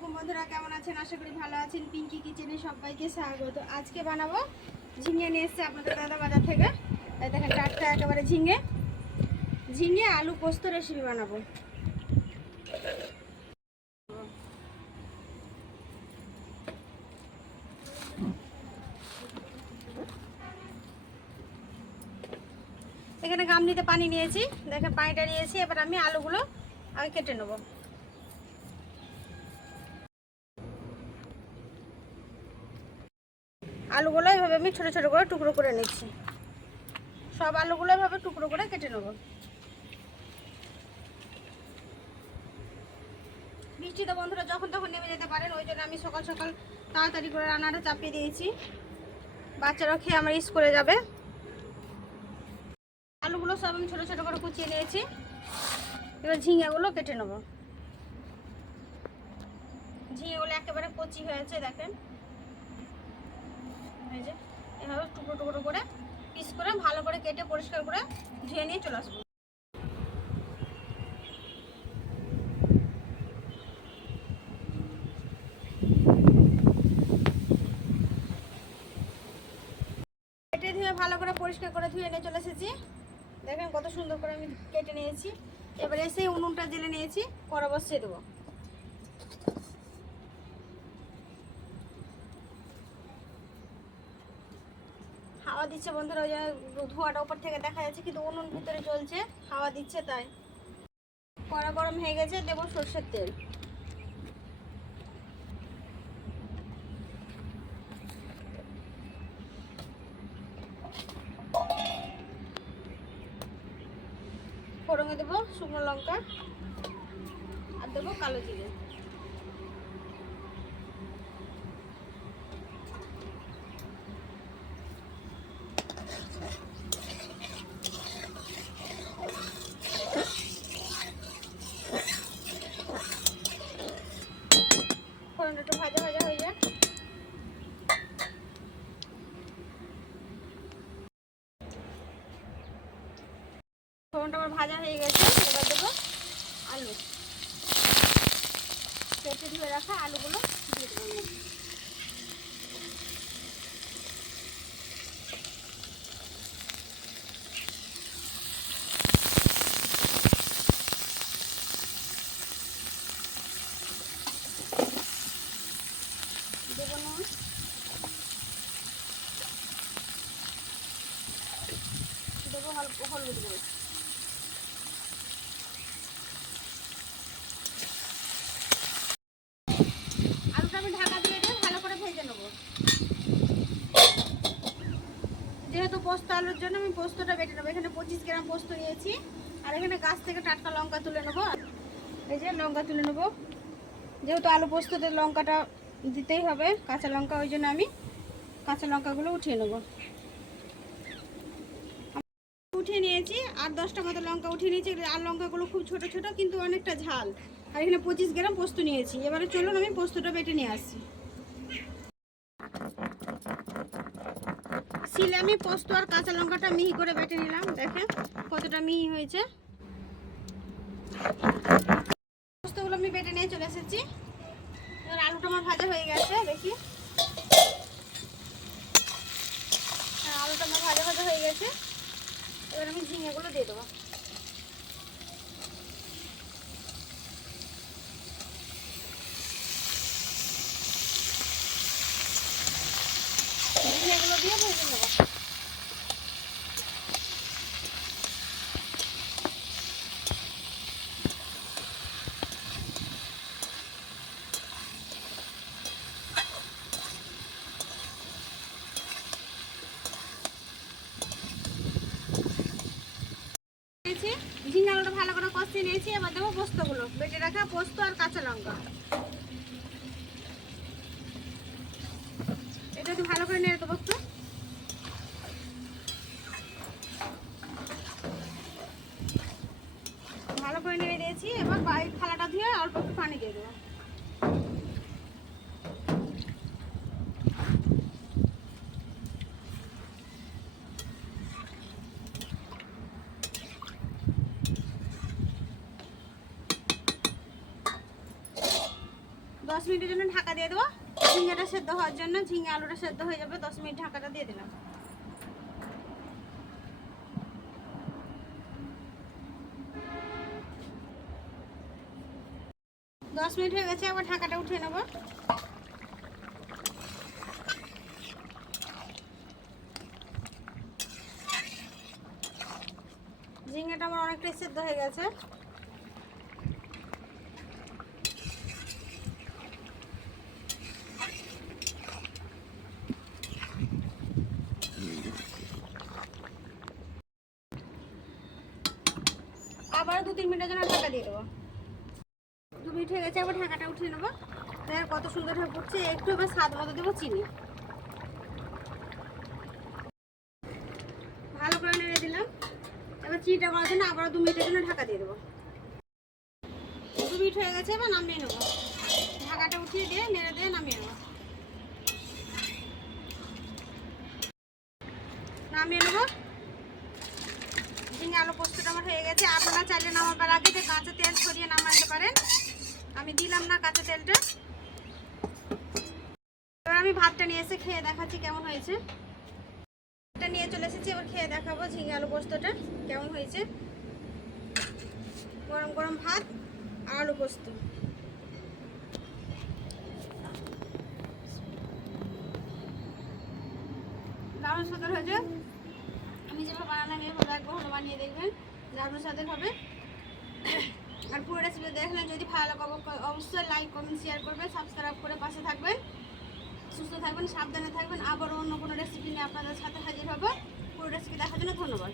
আলাইকুম বন্ধুরা, কেমন আছেন? আশা করি ভালো আছেন। পিঙ্কি কিচেনে সবাইকে স্বাগত। আজকে বানাবো ঝিঙে নিয়ে এসছে আপনাদের দাদা বাজার থেকে দেখেন, টাটকা একেবারে ঝিঙে। ঝিঙে, আলু, পোস্ত রেসিপি বানাবো। এখানে গামলিতে পানি নিয়েছি। দেখেন, পানিটা নিয়েছি। এবার আমি আলুগুলো আগে কেটে নেব। আলুগুলো এভাবে আমি ছোটো ছোটো করে টুকরো করে নিচ্ছি। সব আলুগুলো এভাবে টুকরো করে কেটে নেব। বৃষ্টিতে বন্ধুরা যখন তখন নেমে যেতে পারেন, ওই জন্য আমি সকাল সকাল তাড়াতাড়ি করে রান্নাটা চাপিয়ে দিয়েছি। বাচ্চারাও খেয়ে আমার স্কুলে যাবে। আলুগুলো সব আমি ছোটো ছোটো করে কুচিয়ে নিয়েছি। এবার ঝিঙেগুলো কেটে নেব। ঝিঙেগুলো একেবারে কচি হয়েছে, দেখেন। যে, এভাবে টুকরো টুকরো করে পিস করে ভালো করে কেটে পরিষ্কার করে ধুয়ে নিয়ে চলে আসব। কেটে ধুয়ে ভালো করে পরিষ্কার করে ধুয়ে নিয়ে চলে এসেছি। দেখেন কত সুন্দর করে আমি কেটে নিয়েছি। এবার এসে উনুনটা জেলে নিয়েছি, কড়া বসিয়ে দেবো। দিচ্ছে বন্ধুরা, ওই ধোঁয়াটা উপর থেকে দেখা যাচ্ছে, কিন্তু উনুন ভিতরে চলছে হাওয়া দিচ্ছে তাই। কড়া গরম হয়ে গেছে, দেবো সর্ষের তেল। ফোড়ঙে দেবো শুকনো লঙ্কা, আর দেবো কালো জিরে ফোড়নটা একটু ভাজা ভাজা হয়ে যাক ফোড়নটা আমার ভাজা হয়ে গেছে, এবার দেবো আলু। কেটে ধুয়ে রাখা আলুগুলো দেবো। দেবো হলুদ গুঁড়ো আলুটা আমি ঢাকা দিয়ে দিয়ে ভালো করে ভেজে নেব যেহেতু পোস্ত আলুর জন্য আমি পোস্তটা বেটে নেব। এখানে পঁচিশ গ্রাম পোস্ত নিয়েছি। আর এখানে গাছ থেকে টাটকা লঙ্কা তুলে নেব। এই যে লঙ্কা তুলে নেব। যেহেতু আলু পোস্ততে লঙ্কাটা দিতেই হবে, কাঁচা লঙ্কা, ওই জন্য আমি কাঁচা লঙ্কাগুলো উঠিয়ে নেব। উঠিয়ে নিয়েছি, আর দশটা মতো লঙ্কা উঠিয়ে নিয়েছি। আর লঙ্কাগুলো খুব ছোট ছোট, কিন্তু অনেকটা ঝাল। আর এখানে পঁচিশ গ্রাম পোস্ত নিয়েছি। এবারে চলুন আমি পোস্তটা বেটে নিয়ে আসছি। শিলে আমি পোস্ত আর কাঁচা লঙ্কাটা মিহি করে বেটে নিলাম দেখে কতটা মিহি হয়েছে। পোস্তগুলো আমি বেটে নিয়ে চলে এসেছি। এবার আলুটা আমার ভাজা হয়ে গেছে দেখি। হ্যাঁ, আলুটা আমার ভাজা ভাজা হয়ে গেছে। এবার আমি ঝিঙেগুলো দিয়ে দেবো ঝিঙেগুলো দিয়ে ভেজে নেব নিয়েছি ঝিঙে আলুটা ভালো করে কষিয়ে নিয়েছি, এবার দেবো পোস্তগুলো। বেটে রাখা পোস্ত আর কাঁচা লঙ্কা। এটা একটু ভালো করে নেড়ে দেবো একটু ভালো করে নেড়ে দিয়েছি এবার বাড়ির থালাটা ধুয়ে অল্প একটু পানি দিয়ে দেবো দশ মিনিটের জন্য ঢাকা দিয়ে দেবো। ঝিঙেটা সেদ্ধ হওয়ার জন্য ঝিঙে আলুটা সেদ্ধ হয়ে যাবে, দশ মিনিট ঢাকাটা দিয়ে দিলাম। দশ মিনিট হয়ে গেছে আবার ঢাকাটা উঠিয়ে নেব। ঝিঙেটা আমার অনেকটাই সেদ্ধ হয়ে গেছে। আবার দু তিন মিনিটের জন্য ঢাকা দিয়ে দেবো। দু মিনিট হয়ে গেছে আবার ঢাকাটা উঠিয়ে নেব। দেখ কত সুন্দর হয়ে পড়ছে একটু এবার স্বাদ মতো দেবো চিনি। ভালো করে নেড়ে দিলাম। এবার চিনিটা করার জন্য আবার দু মিনিটের জন্য ঢাকা দিয়ে দেবো। দু মিনিট হয়ে গেছে, এবার নামিয়ে নেব। ঢাকাটা উঠিয়ে দিয়ে নেড়ে দিয়ে নামিয়ে নেব। নামিয়ে নেব ঝিঙে আলু পোস্তটা আমার হয়ে গেছে। আপনারা চাইলে নামাবার আগে যে কাঁচা তেল ছড়িয়ে নামাতে পারেন। আমি দিলাম না কাঁচা তেলটা। এবার আমি ভাতটা নিয়ে এসে খেয়ে দেখাচ্ছি কেমন হয়েছে। ভাতটা নিয়ে চলে এসেছি, এবার খেয়ে দেখাবো ঝিঙে আলু পোস্তটা কেমন হয়েছে। গরম গরম ভাত, আলু পোস্ত। হয়েছে। আমি যেভাবে বানালাম, এভাবে একবার বানিয়ে দেখবেন। দারুণ স্বাদের হবে। আর পুরো রেসিপি দেখলেন যদি ভালো লাগে অবশ্যই লাইক কমেন্ট শেয়ার করবেন সাবস্ক্রাইব করে পাশে থাকবেন। সুস্থ থাকবেন, সাবধানে থাকবেন। আবার অন্য কোনো রেসিপি নিয়ে আপনাদের সাথে হাজির হব। পুরো রেসিপি দেখার জন্য ধন্যবাদ।